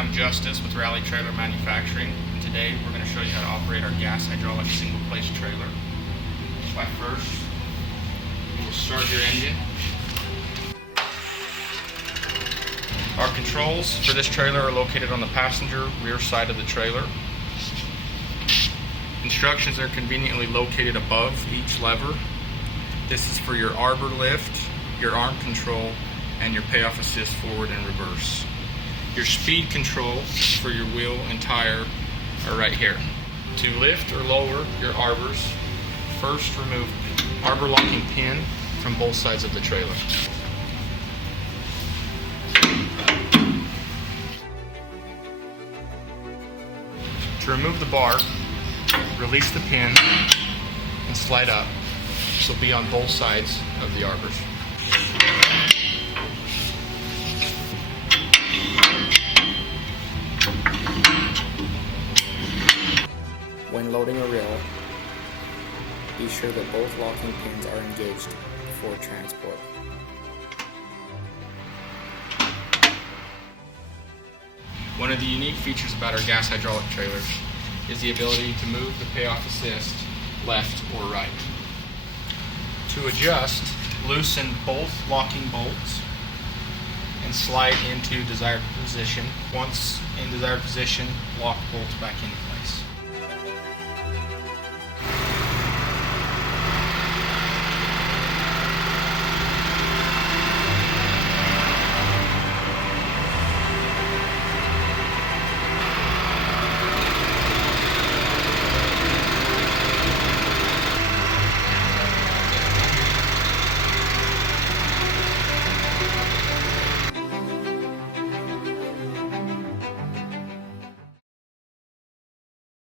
I'm Justice with Rally Trailer Manufacturing, and today we're going to show you how to operate our gas hydraulic single place trailer. By first, you will start your engine. Our controls for this trailer are located on the passenger rear side of the trailer. Instructions are conveniently located above each lever. This is for your arbor lift, your arm control, and your payoff assist forward and reverse. Your speed control for your wheel and tire are right here. To lift or lower your arbors, first remove arbor locking pin from both sides of the trailer. To remove the bar, release the pin and slide up. This will be on both sides of the arbors. When loading a reel, be sure that both locking pins are engaged before transport. One of the unique features about our gas hydraulic trailers is the ability to move the payoff assist left or right. To adjust, loosen both locking bolts and slide into desired position. Once in desired position, lock bolts back in.